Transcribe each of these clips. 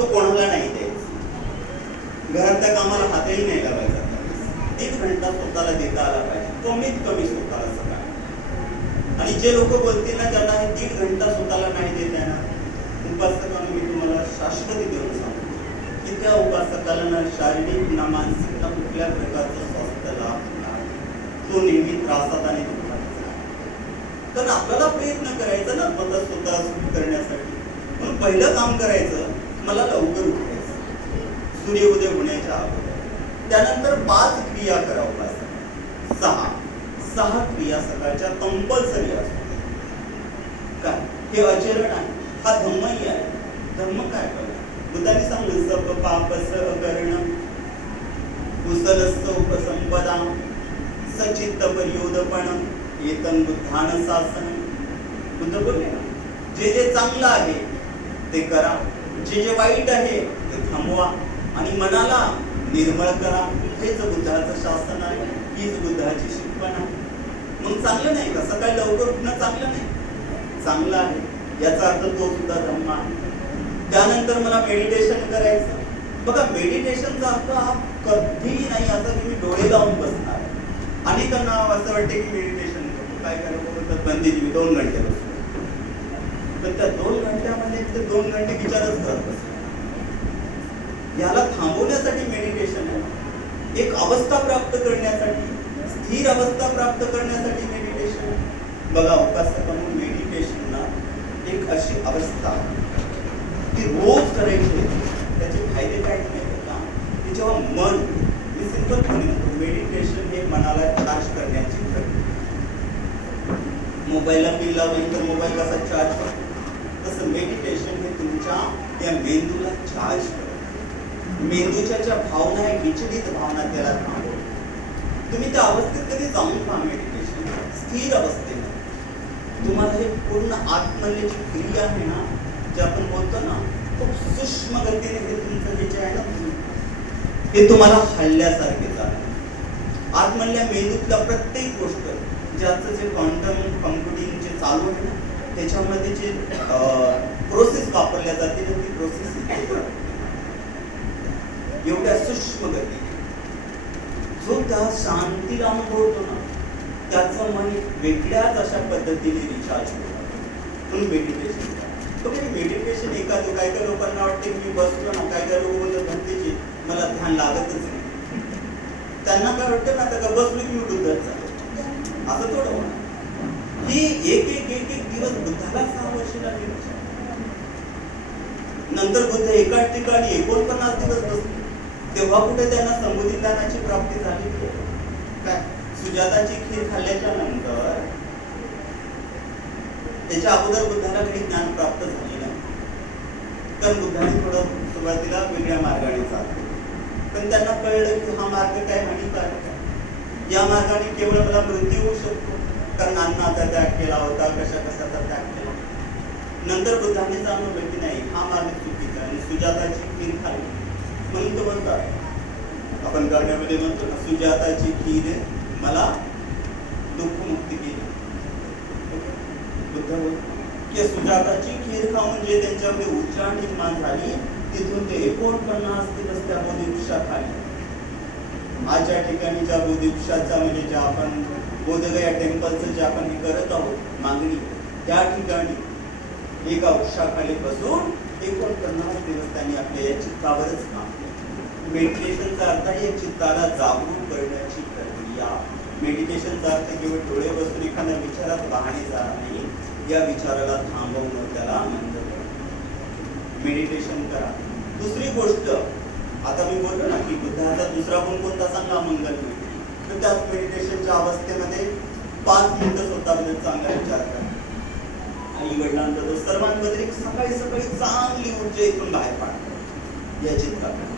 तो कोणाला नाही द्यायचा. घरातल्या कामाला हातही नाही लावायचा. एक घंटा स्वतःला देता आला पाहिजे. कमीत कमी स्वतःला सकाळी. आणि जे लोक बोलतील ना ज्यांना हे दीड घंटा स्वतःला नाही देत आहे ना उपासकांना मी तुम्हाला शाश्वती देऊन सांगतो की त्या उपासकाला ना शारीरिक ना मानसिक ना कुठल्या प्रकारचं स्वास्थ्य लाभ होणार तो नेहमी त्रासात आणि तर आपल्याला प्रयत्न करायचा ना स्वतः स्वतः सुख करण्यासाठी. म्हणून पहिलं काम करायचं मला लवकर उठायचं सूर्योदय होण्याच्या अगोदर. त्यानंतर पाच क्रिया करावं पाहिजे सहा. सहा क्रिया सकाळच्या कंपल्सरी असतात. काय? हे अचरण आहे. हा धम्मही आहे. धम्म काय करणार? बुद्धाने सांगलं सप पापस स कुसलस्त उपसंपदा सचित्त पर्योदपण येतन बुद्धान शासन बुद्ध बोलले ना? जे जे चांगलं आहे ते करा. जे जे वाईट आहे ते थांबवा आणि मनाला निर्मळ करा. हेच बुद्धाचं शासन आहे. हीच बुद्धाची शिकवण आहे. मग चांगलं नाही का? सकाळी लवकर उठणं चांगलं नाही? चांगलं आहे. याचा अर्थ तो सुद्धा धम्म आहे. त्यानंतर मला मेडिटेशन करायचं. बघा मेडिटेशनचा अर्थ हा कधीही नाही असं की मी डोळे लावून बसणार. अनेकांना असं वाटते की मेडिटेशन करतो. काय करायचं बंदी मी दोन घंटे बसतो. पण त्या दोन घंट्यामध्ये ते दोन घंटे विचारच करत याला थांबवण्यासाठी मेडिटेशन आहे. एक अवस्था प्राप्त करण्यासाठी स्थिर अवस्था प्राप्त करण्यासाठी मेडिटेशन बघा उपासक म्हणून मेडिटेशनला एक अशी अवस्था ती रोज करायची त्याचे फायदे काय नाही का? की जेव्हा मन मी सिंपल म्हणतो मेडिटेशन हे मनाला चार्ज करण्याची प्रक्रिया मोबाईलला बिल लावली तर मोबाईल कसा चार्ज करतो तसं मेडिटेशन हे तुमच्या या मेंदूला चार्ज मेंदूच्या ज्या भावना आहे विचलित भावना त्याला थांबवतो तुम्ही त्या अवस्थेत कधी जाऊन पहा मेडिटेशन स्थिर अवस्थेत. तुम्हाला हे पूर्ण आत्मल्याची क्रिया आहे ना जे आपण बोलतो ना खूप सूक्ष्म गतीने हे तुमचं हे जे आहे ना हे तुम्हाला हल्ल्यासारखे झालं आतमधल्या मेंदूतल्या प्रत्येक गोष्ट ज्याचं जे क्वांटम कम्प्युटिंग जे चालू आहे ना त्याच्यामध्ये जे प्रोसेस वापरल्या जाते ना ती प्रोसेस एवढ्या सूक्ष्म गती. जो त्या शांतीला अनुभवतो ना त्याचं मन वेगळ्याच अशा पद्धतीने रिचार्ज होतं. म्हणून मेडिटेशन तुम्ही मेडिटेशन एखादं काय काय लोकांना वाटते मी बसलो ना काय काय लोक बोलतात भक्तीची मला ध्यान लागतच नाही. त्यांना काय वाटतं ना आता का बसलो की मी बुद्धात झालो असं थोडं होणार. ही एक एक एक एक दिवस बुद्धाला सहा वर्ष लागली नंतर बुद्ध एकाच ठिकाणी एकोणपन्नास दिवस बसले. तेव्हा कुठे त्यांना संबोधितानाची प्राप्ती झाली? काय? सुजाताची खीर खाल्ल्याच्या नंतर? त्याच्या अगोदर बुद्धाला काही ज्ञान प्राप्त झाले नाही. तर बुद्धाने थोडं सुरुवातीला वेगळ्या मार्गाने चालतो पण त्यांना कळलं की हा मार्ग काय हानिकारक आहे. या मार्गाने केवळ मला मृत्यू होऊ शकतो. कारण अन्नाचा त्याग केला होता कशा कशाचा त्याग केला नंतर बुद्धाने जाणवलं की नाही हा मार्ग चुकीचा आहे. आणि सुजाताची खीर खाल्ली म्हणून तो म्हणतात आपण गाण्यामध्ये म्हणतो ना सुजाताची खीर मला दुःख मुक्ती केली. बुद्ध की सुजाताची खीर खाऊन जे त्यांच्यामध्ये ऊर्जा निर्माण झाली तिथून ते एकोणपन्नास दिवस त्या बोधिवृक्षा खाली आज ज्या ठिकाणी ज्या बोधिवृक्षाचा म्हणजे ज्या आपण बोधगया टेम्पलचं जे आपण हे करत आहोत मागणी त्या ठिकाणी एका वृक्षाखाली बसून एकोणपन्नास दिवस त्यांनी आपल्या या चित्तावरच काम केलं. मेडिटेशनचा अर्थ आहे या चित्ताला जागरूक करण्याची प्रक्रिया. मेडिटेशनचा अर्थ केवळ डोळे बसून एखाद्या विचारात वाहणे जाणार नाही या विचाराला थांबवणं त्याला मंद मेडिटेशन करा. दुसरी गोष्ट आता मी बोललो ना की बुद्धाचा दुसरा गुण कोणता चांगला? मंगल मिळते तर त्याच मेडिटेशनच्या अवस्थेमध्ये पाच मिनिटं स्वतःबद्दल चांगला विचार करा. आई वडिलांचा तो सर्वांबद्दल सकाळी सकाळी चांगली ऊर्जा इथून बाहेर पाडतो. या चित्रात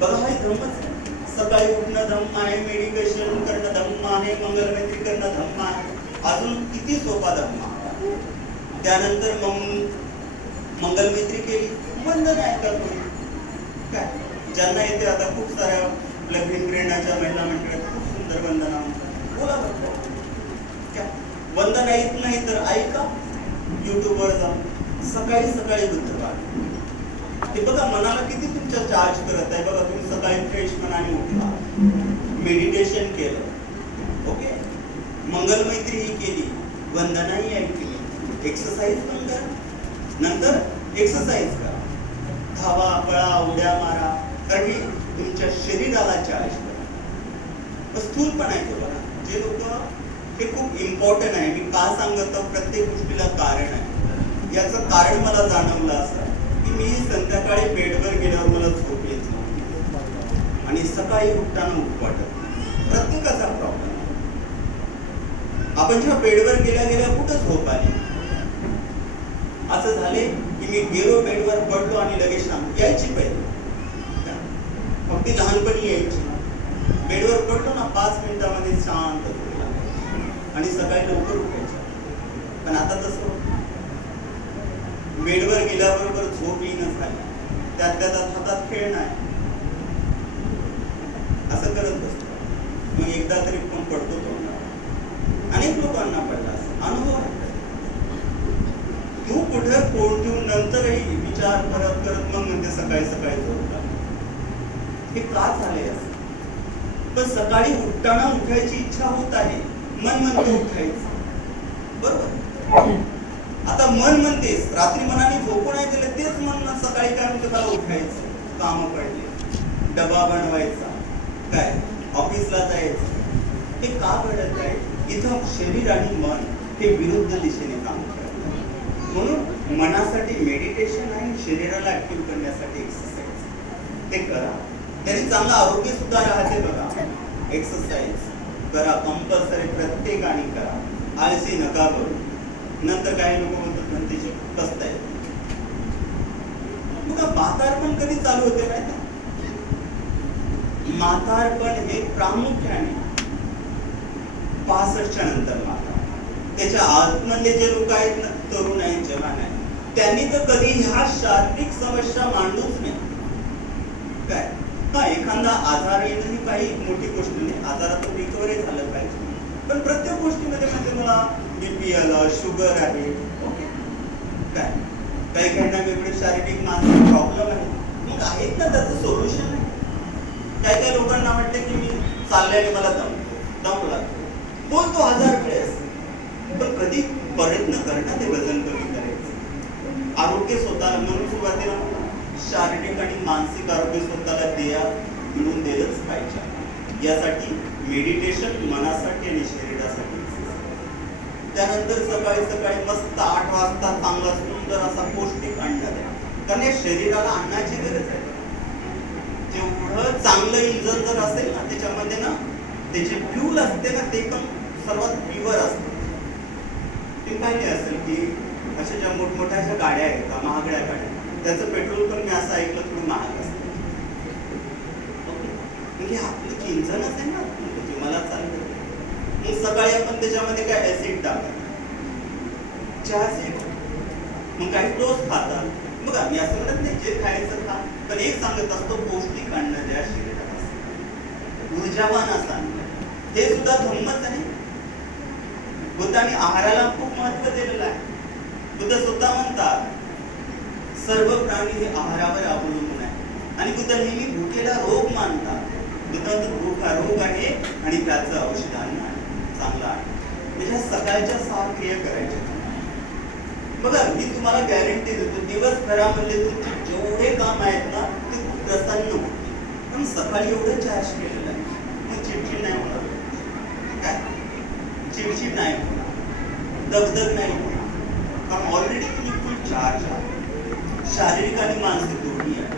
बघा हा धर्मच सकाळी उठणं धम्म आहे मेडिटेशन करणं धम्म आहे मंगलमैत्री करणं धम्म आहे. अजून किती सोपा धम्म आहे. त्यानंतर मग मंगलमैत्री केली. बंधन आहे का तुम्ही काय? ज्यांना येते आता खूप साऱ्या लग्न प्रेरणाच्या महिला मंडळात खूप सुंदर वंदना बोला बघा काय? वंदना येत नाही तर ऐका युट्यूबवर जाऊन सकाळी सकाळी बुद्धवार ते बघा मनाला किती तुमच्या चार्ज करत आहे. बघा तुम्ही सकाळी फ्रेश मनाने उठला. मेडिटेशन केलं. ओके मंगलमैत्री ही केली. वंदनाही ऐकली. एक्सरसाइज पण करा. नंतर एक्सरसाइज करा. धावा पळा उड्या मारा. कारण तुमच्या शरीराला चार्ज करा स्थूल पण आहे ते बघा. जे लोक हे खूप इम्पॉर्टंट आहे. मी का सांगत प्रत्येक गोष्टीला कारण आहे. याचं कारण मला जाणवलं असं की मी संध्याकाळी बेडवर गेल्यावर मला झोप येत नव्हती. आणि सकाळी उठताना उठ वाटत प्रत्येकाचा प्रॉब्लेम आपण जेव्हा बेडवर गेल्या गेल्या कुठं झोप आली? असं झाले की मी गेलो बेडवर पडलो आणि लगेच शांत यायची पहिले. मग ती लहानपणी यायची. बेडवर पडलो ना पाच मिनिटामध्ये शांत झोप. आणि सकाळी लवकर उठायचं. पण आता तसं बेडवर गेल्याबरोबर झोप येईनच झाली. त्यात त्याचा हातात खेळ नाही. असं करत बसतो. मग एकदा तरी फोन पडतो तो अनेक लोकांना पडला असं अनुभव तू कुठे फोन ठेवून नंतरही विचार करत करत मग म्हणते सकाळी सकाळी झोपला. हे का झाले असं? पण सकाळी उठताना उठायची इच्छा होत आहे. मन म्हणते उठायचं. बरोबर? आता मन म्हणतेस रात्री मनाने झोपून नाही दिलं तेच मन सकाळी काय म्हणते? मला उठायचं. काम पडले. डबा बनवायचा. काय? ऑफिसला जायचं. हे का घडत आहे? इथं शरीर आणि मन हे विरुद्ध दिशेने काम करत. म्हणून मनासाठी मेडिटेशन आणि शरीराला ऍक्टिव्ह करण्यासाठी एक्सरसाइज ते करा. त्याने चांगलं आरोग्य सुद्धा राहते बघा. एक्सरसाइज करा कंपल्सरी प्रत्येकाने करा. आळशी नका करू. नंतर काही लोक म्हणतात नंतर कसताय बघा म्हातारपण कधी चालू होते माहिती म्हातारपण हे प्रामुख्याने पासष्टच्या नंतर म्हातार त्याच्या आतमधले जे लोक आहेत ना तरुण आहेत जवान आहेत त्यांनी तर कधी ह्या शारीरिक समस्या मांडूच नाही. काय? हा एखादा आजार येणं ही काही मोठी गोष्ट नाही. आजारातून रिकव्हरी झालं पाहिजे. पण प्रत्येक गोष्टीमध्ये म्हणजे मला बीपी आलं शुगर आहे. ओके काय? काही काहींना वेगळे शारीरिक मानसिक प्रॉब्लेम आहे. मग आहेत ना त्याचं सोल्युशन आहे. काही काही लोकांना वाटतं की मी चालल्याने मला दम दम लागतो. बोलतो हजार वेळेस. पण कधी प्रयत्न करणं ते वजन कमी करायचं. आरोग्य स्वतःला म्हणून सुरुवातीला शारीरिक आणि मानसिक आरोग्य स्वतःला देया मिळून दिलंच पाहिजे. यासाठी मेडिटेशन मनासाठी आणि शरीरासाठी त्यानंतर सकाळी सकाळी मस्त आठ वाजता चांगला सुंदर असा पौष्टिक अन्न द्या. कारण या शरीराला अन्नाची गरज आहे. जेवढं चांगलं इंजन जर असेल ना त्याच्यामध्ये ना त्याचे फ्यूल असते ना ते पण सर्वात प्युअर असते. ते काही असेल की अशा ज्या मोठमोठ्या अशा गाड्या आहेत का महागड्या गाड्या त्याचं पेट्रोल पण मी असं ऐकलं थोडं महाग असतं. म्हणजे आपलं इंधनच असेल ना म्हणजे मला चालतं. मग सकाळी आपण त्याच्यामध्ये काय ऍसिड टाकत? चहा मग काही डोस खातात. बघा आम्ही असं म्हणत नाही जे खायचं खा. पण एक सांगत असतो पौष्टिक अन्न द्या शरीराला ऊर्जावान असा हे सुद्धा धम्मच आहे. बुद्धाने आहाराला खूप महत्त्व दिलेलं आहे. बुद्ध स्वतः म्हणतात सर्व प्राणी हे आहारावर अवलंबून आहे. आणि बुद्ध नेहमी भूकेला रोग मानतात. बुद्धांचा भूक हा रोग आहे आणि त्याचं औषधांना चांगला आहे. चांगलं आहे. म्हणजे सकाळच्या सहा क्रिया करायच्या. बघा मी तुम्हाला गॅरंटी देतो दिवसभरामध्ये तुमचे जेवढे काम आहेत ना ते खूप प्रसन्न होते पण सकाळी एवढं चार्ज केलेलं आहे. मग चिडचिड नाही होणार. काय? चिडचिड नाही होणार. दगदग नाही होणार. कारण ऑलरेडी तुम्ही फुल चार्ज आहात. शारीरिक आणि मानसिक दोन्ही आहे.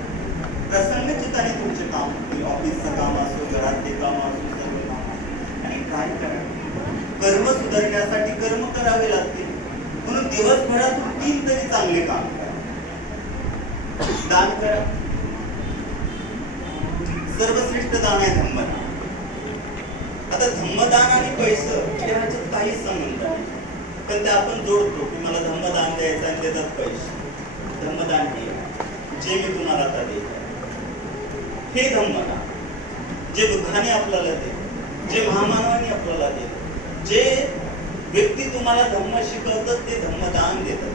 प्रसन्नचित्ताने तुमचे काम ऑफिसचं काम असो घरातले काम असो सर्व काम असो. आणि काय करा कर्म सुधारण्यासाठी कर्म करावे लागते म्हणून दिवसभरातून तीन तरी चांगले काम करा. दान करा. सर्वश्रेष्ठ दान आहे धम्मदान. आता धम्मदान आणि पैसे ह्याच्यात काही संबंध नाही. पण ते आपण जोडतो की मला धम्मदान द्यायचं आणि देतात पैसे. धम्मदान हे जे मी तुम्हाला आता देत हे धम्मदान जे बुद्धाने आपल्याला दिलं जे महामानवाने आपल्याला दिलं जे व्यक्ती तुम्हाला धम्म शिकवतात ते धम्मदान देतात.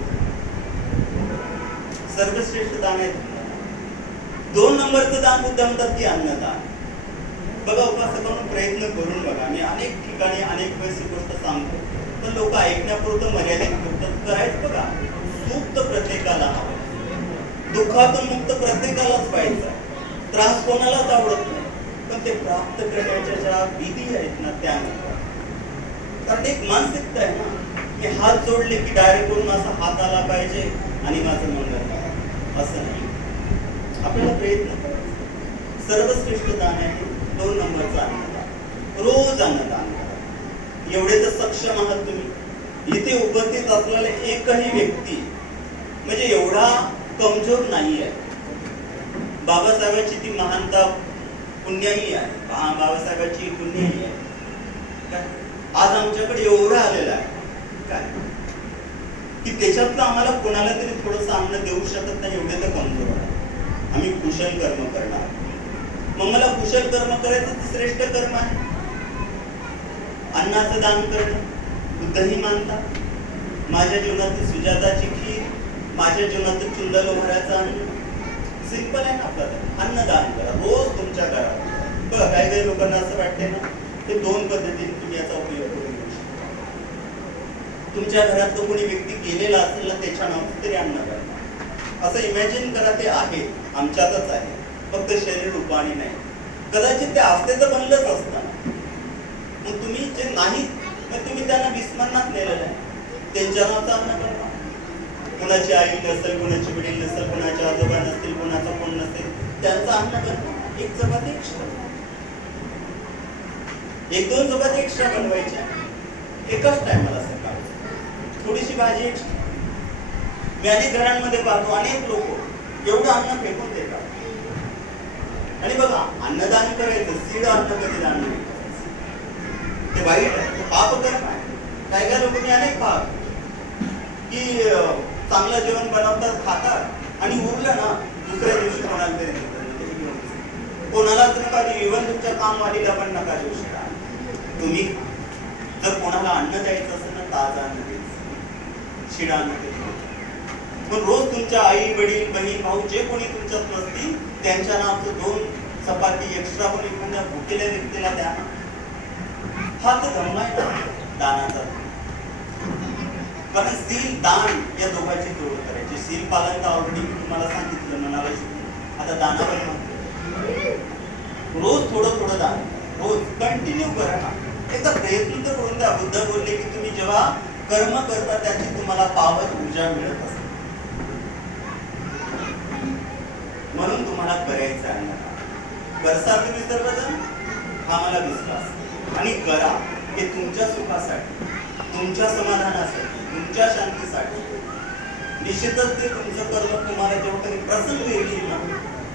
सर्वश्रेष्ठ दान आहे धम्मदान. दोन नंबरचं दान बुद्ध म्हणतात की अन्नदान. बघा उपासकांना प्रयत्न करून बघा. मी अनेक ठिकाणी अनेक वेळेस ही गोष्ट सांगतो. पण लोक ऐकण्यापुरतं मर्यादित करतात करायच बघा सुख प्रत्येकाला हवं. दुःखातून मुक्त प्रत्येकालाच पाहिजे त्रास कोणालाच आवडत नाही. पण ते प्राप्त करण्याच्या ज्या विधी आहेत ना त्या कारण एक मानसिकता आहे ना मी हात जोडले की डायरेक्ट करून असा हात आला पाहिजे आणि माझं मंगल असं नाही. आपल्याला प्रयत्न करायचा. सर्वश्रेष्ठ दान आहे दोन नंबरचा अन्नदान. रोज अन्नदान करा. एवढे तर सक्षम आहात तुम्ही. इथे उपस्थित असलेले एकही व्यक्ती म्हणजे एवढा कमजोर नाही आहे बाबासाहेबांची ती महानता पुण्याही आहे. बाबासाहेबांची पुण्याही आहे. काय? आज आमच्याकडे एवढं आलेलं आहे. काय? की त्याच्यातलं आम्हाला कोणाला तरी थोडंसं अन्न देऊ शकत नाही एवढे तर कमजोर आहे. आम्ही कुशल कर्म करणार. मग मला कुशल कर्म करायचं श्रेष्ठ कर्म आहे. अन्नाचं दान करणं बुद्धही मानता माझ्या जीवनातील सुजाताची खीर माझ्या जीवनातील चुंद उभारायचा आणि सिंपल आहे ना आपलं. अन्नदान करा. रोज तुमच्या घरात बघा काही काही लोकांना असं वाटते ना ते दोन पद्धतीने तुम्ही याचा उपयोग करू शकता. तुमच्या घरातलं कोणी व्यक्ती गेलेला असेल ना त्याच्या नावाचं तरी अन्न करा. असं इमॅजिन करा ते आहे. आमच्यातच आहे. फक्त शरीर रूपाने नाही. कदाचित ते असते तर बनलंच असतं. मग तुम्ही जे नाही मग तुम्ही त्यांना विस्मरणात नेलेलं आहे. त्यांच्या नावाचं अन्न करा कुणाची आई नसेल कुणाची वडील नसेल कुणाचे आजोबा नसतील कुणाचा कोण नसेल त्यांचं अन्न करा एक चपाती एक्स्ट्रा एक दोन चपाती एक्स्ट्रा बनवायच्या एकच टायमाला सकाळ. थोडीशी भाजी एक्स्ट्रा मी अनेक घरांमध्ये पाहतो अनेक लोक एवढं अन्न फेकून देतात. आणि बघा अन्नदान करायचं सीड अन्न कधी दान नाही ते वाईट आहे पाप कर्म आहे. काय काय लोकांनी अनेक पाप की चांगलं जेवण बनवतात खातात आणि उरलं ना दुसऱ्या दिवशी कोणाला तरी देतात. म्हणजे हे कोणालाच नका देऊ इव्हन तुमच्या कामवालीला पण नका देऊ शकता तुम्ही जर कोणाला अन्न द्यायचं असेल ना ताजा अन्न द्यायचं शिडा अन्न द्यायचं मग रोज तुमच्या आई वडील बहीण भाऊ जे कोणी तुमच्यात नसतील त्यांच्या नावचं दोन चपाती एक्स्ट्रा पण एखाद्या भुकेल्या व्यक्तीला द्या ना. हा तर धर्म आहे ना दानाचा कारण सील दान या दोघांची जोड करायची. सील पालन तर ऑलरेडी मी तुम्हाला सांगितलं मनाला शिकून आता दानावर रोज थोडं थोडं दान. रोज कंटिन्यू करा ना. एकदा प्रयत्न तर करून द्या. बुद्ध बोलले की तुम्ही जेव्हा कर्म करता त्याची तुम्हाला पावर ऊर्जा मिळत असते. म्हणून तुम्हाला करायचं आहे ना. करसा तुम्ही सर्वजण? हा मला विश्वास. आणि करा हे तुमच्या सुखासाठी. तुमच्या समाधानासाठी. तुमच्या शांतीसाठी. निश्चितच ते तुमचं कर्म तुम्हाला जेव्हा कधी प्रसंग येईल ना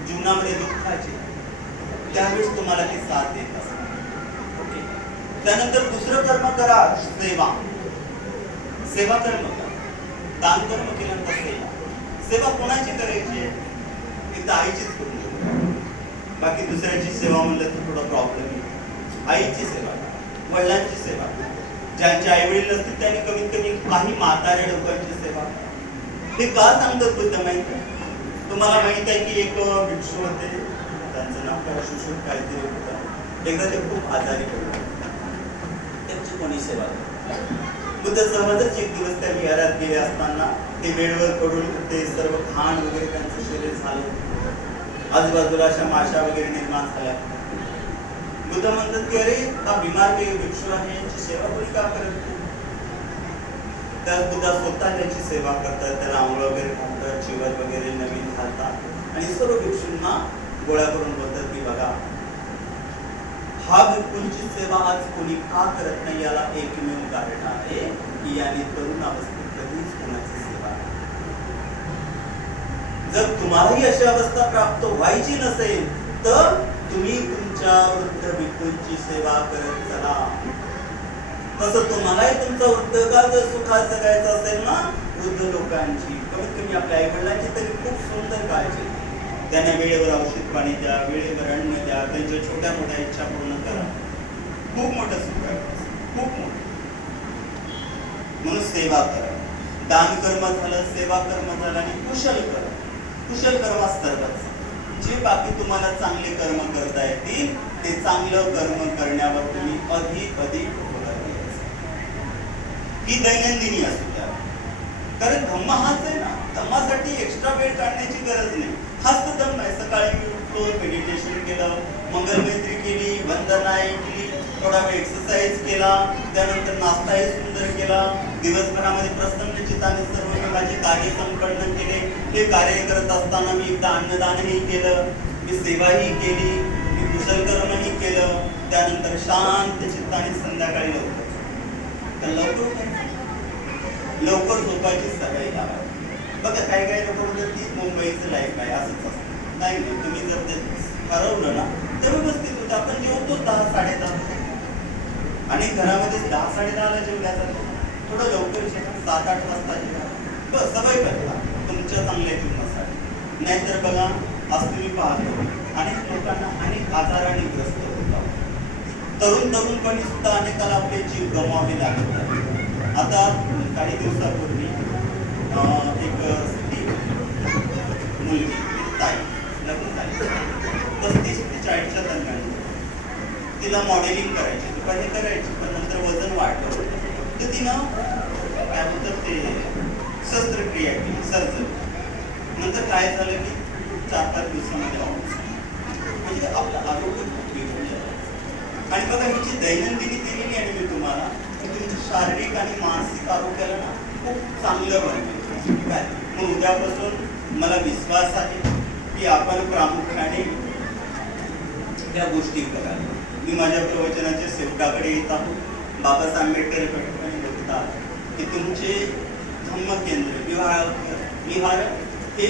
जीवनामध्ये दुःखाचे त्यावेळेस तुम्हाला ते साथ देत असतात ओके त्यानंतर दुसरं कर्म करा सेवा. सेवा कर्म करा. दान कर्म केल्यानंतर सेवा. सेवा कोणाची करायची आहे? एकदा आईचीच करून बाकी दुसऱ्याची सेवा म्हणलं तर थोडा प्रॉब्लेम येईल आईची सेवा वडिलांची सेवा करा. ज्यांचे आई वडील नसतील त्यांनी कमीत कमी काही म्हाताऱ्या लोकांची सेवा. हे का सांगतात बुद्ध माहिती? तुम्हाला माहीत आहे की एक भिक्षू होते त्यांचं नाव काय? सुशोध काहीतरी होतं. एकदा ते खूप आजारी पडले. त्यांची कोणी सेवा बुद्ध सहजच एक दिवस त्या विहारात गेले असताना ते बेडवर पडून ते सर्व घाण वगैरे त्यांचं शरीर झालं. आजूबाजूला अशा माशा वगैरे निर्माण झाल्या. बुद्ध म्हणतात की अरे हा बिमार काही भिक्षू आहे यांची सेवा कोणी का करत नाही? तर बुद्ध स्वतः त्याची सेवा करतात त्याला आंघोळ वगैरे घालतात चिवर वगैरे नवीन घालतात आणि सर्व भिक्षूंना गोळा करून बोलतात की बघा हा भिक्षूंची सेवा आज कोणी का करत नाही याला एकमेव कारण आहे की याने तरुण अवस्थेत कधीच कोणाची सेवा जर तुम्हालाही अशी अवस्था प्राप्त व्हायची नसेल तर तुम्ही तुमच्या वृद्ध भिक्षूंची सेवा करत चला. तसं तुम्हालाही तुमचा वृद्धकाळ जर सुखात जगायचा असेल ना वृद्ध लोकांची कमीत कमी आपल्या आई वडिलांची तरी खूप सुंदर काळजी. त्यांना वेळेवर औषध पाणी द्या वेळेवर अन्न द्या त्यांच्या छोट्या मोठ्या इच्छा पूर्ण करा. खूप मोठं सुख आहे. खूप मोठं. म्हणून सेवा करा. दान कर्म झालं सेवा कर्म झालं आणि कुशल कर्म कुशल कर्म सर्वच जे बाकी तुम्हाला चांगले कर्म करता येतील ते चांगलं कर्म करण्यावर तुम्ही अधिक अधिक भर ही दैनंदिनी असू द्या. कारण धम्मा हाच आहे ना. धम्मासाठी एक्स्ट्रा वेळ काढण्याची गरज नाही. हाच तर धम्म आहे. सकाळी मी उठलो मेडिटेशन केलं मंगलमैत्री केली वंदना केली थोडा वेळ एक्सरसाइज केला त्यानंतर नाश्ताही सुंदर केला. दिवसभरामध्ये प्रसन्न चिताने सर्व मी माझे कार्य संपन्न केले. हे कार्य करत असताना मी एकदा अन्नदानही केलं मी सेवाही केली मी कुशलकर्मही केलं त्यानंतर शांत चित्ताने संध्याकाळी लवकर तर लवकर लवकर झोपायची सवय लावा. बघा काही काही लोक म्हणतात की मुंबईचं लाईफ आहे असंच असतं. नाही नाही तुम्ही जर ते ठरवलं ना तर व्यवस्थित होतं. आपण जेवतो दहा साडे दहा. आणि घरामध्ये दहा साडे दहाला जेवल्या जातो थोडं लवकर जेवा सात आठ वाजता जेवा. बस सवय बदला. तुमच्या चांगल्या जीवनासाठी. नाहीतर बघा आज तुम्ही पाहतो. अनेक लोकांना अनेक आजाराने ग्रस्त होतात. तरुण तरुणपणी सुद्धा अनेकाला आपले जीव गमावे लागत आहेत. आता काही दिवसापूर्वी एक स्त्री मुलगी ताई लग्न झाली. पस्तीस ते चाळीसच्या दरम्यान. तिला मॉडेलिंग करायची दुपारी पहिले करायची पण नंतर वजन वाढलं. तर तिनं काय म्हणतात ते शस्त्रक्रिया केली सर्जरी नंतर काय झालं की चार पाच दिवसामध्ये ऑफिस म्हणजे आपलं आरोग्य खूप बिघडलं. आणि बघा ही जी दैनंदिनी दिलेली आहे मी तुम्हाला तुमचं शारीरिक आणि मानसिक आरोग्याला ना खूप चांगलं बनते काय? मग उद्यापासून मला विश्वास आहे की आपण प्रामुख्याने त्या गोष्टी करा मी माझ्या प्रवचनाच्या सेवकाकडे येत आहोत बाबासाहेब आंबेडकर बघता की तुमचे धम्म केंद्र विहार विहार हे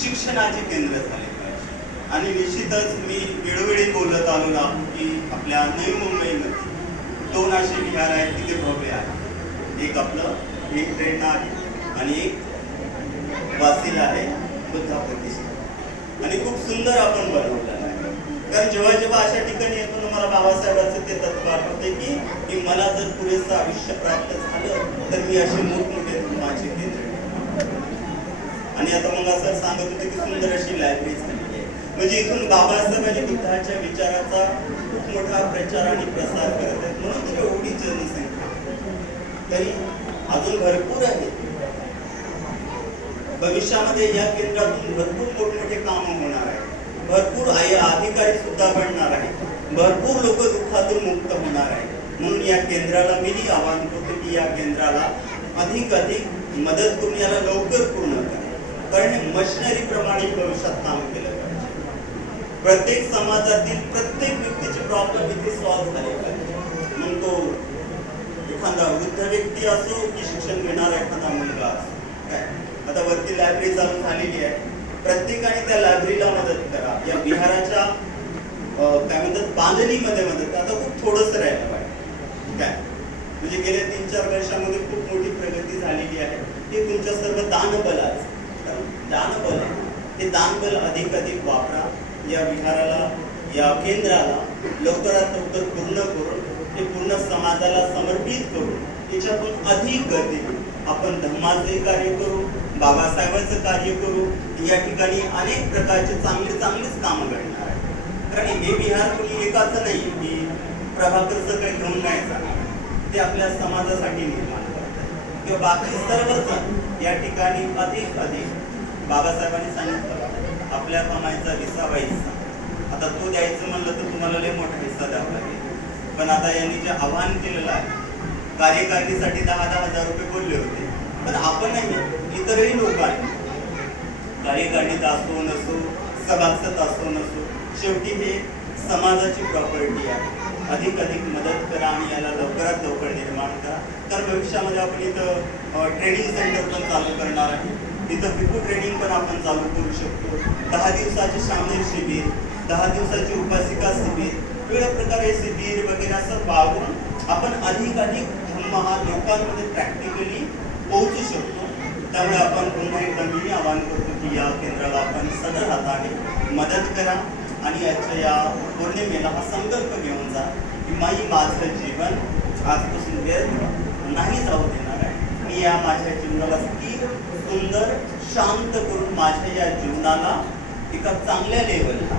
शिक्षणाचे केंद्र झाले पाहिजे. आणि निश्चितच मी वेळोवेळी बोलत आलो आहो की आपल्या नवी मुंबईमध्ये दोन असे विहार आहेत तिथे भव्य आहे. एक आपलं एक प्रेरणा आहे आणि एक वासिल आहे बुद्धा प्रतिष्ठा आणि खूप सुंदर आपण बनवलं. आहे कारण जेव्हा जेव्हा अशा ठिकाणी येतो ना मला बाबासाहेबांचं ते तत्व आठवते की मला जर पुरेसं आयुष्य प्राप्त झालं तर मी असे मोठमोठे माझे केंद्र. आणि आता मग असं सांगत होते की सुंदर अशी लायब्ररी आहे. म्हणजे इथून बाबासाहेबांनी बुद्धाच्या विचाराचा खूप मोठा प्रचार आणि प्रसार करत आहेत. म्हणून तरी एवढी जनसंख्या तरी अजून भरपूर आहे. भविष्यामध्ये या केंद्रातून भरपूर मोठमोठे भरपूर आय अधिकारी सुद्धा बनणार आहे. भरपूर लोक दुःखातून मुक्त होणार आहे म्हणून या केंद्राला मीही आवाहन करतो की या केंद्राला अधिक अधिक मदत करून याला लवकर पूर्ण करा. कारण हे मशिनरी प्रमाणे भविष्यात काम केलं पाहिजे. प्रत्येक समाजातील प्रत्येक व्यक्तीचे प्रॉब्लेम इथे सॉल्व्ह झाले पाहिजे. मग तो एखादा वृद्ध व्यक्ती असो की शिक्षण घेणारा एखादा मुलगा असो. काय? आता वरती लायब्ररी चालू झालेली आहे. प्रत्येकाने त्या लायब्ररीला मदत करा. या विहाराच्या काय म्हणतात बांधणीमध्ये मदत आता खूप थोडंसं राहिलं पाहिजे. काय? म्हणजे गेल्या तीन चार वर्षामध्ये खूप मोठी प्रगती झालेली आहे. ते तुमच्या सर्व दानबलाच कारण दानबल ते दानबल अधिक अधिक वापरा. या विहाराला या केंद्राला लवकरात लवकर पूर्ण करून ते पूर्ण समाजाला समर्पित करून त्याच्यातून अधिक गती आपण धर्माचे कार्य करू. बाबासाहेबांचं कार्य करू या ठिकाणी अनेक प्रकारचे चांगले चांगलेच कामं घडणार आहे. कारण हे विहार कोणी एकाचं नाही की प्रभाकरचं काही घेऊन नाही. जाणार ते आपल्या समाजासाठी निर्माण करतात. किंवा बाकी सर्वच या ठिकाणी अधिक अधिक बाबासाहेबांनी सांगितलं आपल्या कमाईचा विसावा हिस्सा आता तो द्यायचं म्हणलं तर तुम्हाला लय मोठा हिस्सा द्यावा लागेल. पण आता यांनी जे आव्हान केलेलं आहे कार्यकारिणीसाठी दहा दहा हजार रुपये बोलले होते. पण आपणही इतरही लोक आहेत. कार्यकारिणीत असो नसो सभासद असो नसो शेवटी हे समाजाची प्रॉपर्टी आहे. अधिक अधिक मदत करा आणि याला लवकरात लवकर निर्माण करा. तर भविष्यामध्ये आपण इथं ट्रेनिंग सेंटर पण चालू करणार आहे. तिथं फिकू ट्रेनिंग पण आपण चालू करू शकतो. दहा दिवसाचे शामिल शिबिर दहा दिवसाची उपासिका शिबिर वेगवेगळ्या प्रकारे शिबिर वगैरे असं वागून आपण अधिक अधिक धम्म हा लोकांमध्ये प्रॅक्टिकली पोहोचू शकतो. त्यामुळे आपण पुन्हा एकदा मी आवाहन करतो की या केंद्राला आपण सदर हाताने मदत करा आणि याच्या या पौर्णिमेला हा संकल्प घेऊन जा की माई माझं जीवन आजपासून व्यर्थ नाही जाऊ देणार आहे. मी या माझ्या जीवनाला स्थिर सुंदर शांत करून माझ्या या जीवनाला एका चांगल्या लेवलला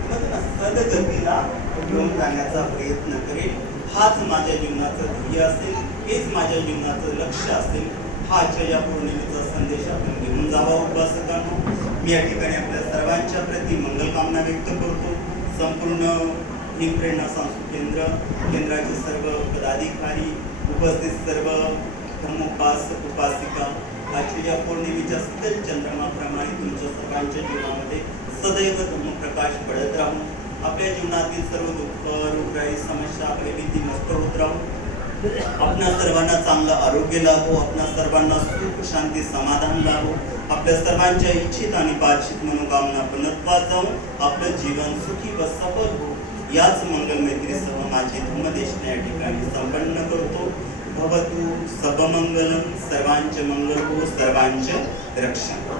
किंवा ना सदगतीला घेऊन जाण्याचा प्रयत्न करेल हाच माझ्या जीवनाचं ध्येय असेल हेच माझ्या जीवनाचं लक्ष असेल. हा आजच्या या पौर्णिमेचा संदेश आपण घेऊन जावा उपासकांनो. मी या ठिकाणी आपल्या सर्वांच्या प्रती मंगलकामना व्यक्त करतो. संपूर्ण ही प्रेरणा सांस्कृतिक केंद्र केंद्राचे सर्व पदाधिकारी उपस्थित सर्व धर्मोपास उपासिका आजच्या या पौर्णिमेच्या शीतल चंद्रमाप्रमाणे तुमच्या सर्वांच्या जीवनामध्ये सदैव धर्मप्रकाश पडत राहून आपल्या जीवनातील सर्व दुःख रोगराई समस्या आपले भीती नष्ट होत राहून आपणा सर्वांना चांगलं आरोग्य लाभो आपणा सर्वांना सुख शांती समाधान लाभो. आपल्या सर्वांच्या इच्छित आणि बातचित मनोकामना बनत्वात जाऊन आपलं जीवन सुखी व सफल हो. याच मंगल मैत्रीसह माझी धर्मदेशना या ठिकाणी संपन्न करतो. भवतु सबमंगलम सर्वांचे मंगल हो सर्वांचे रक्षण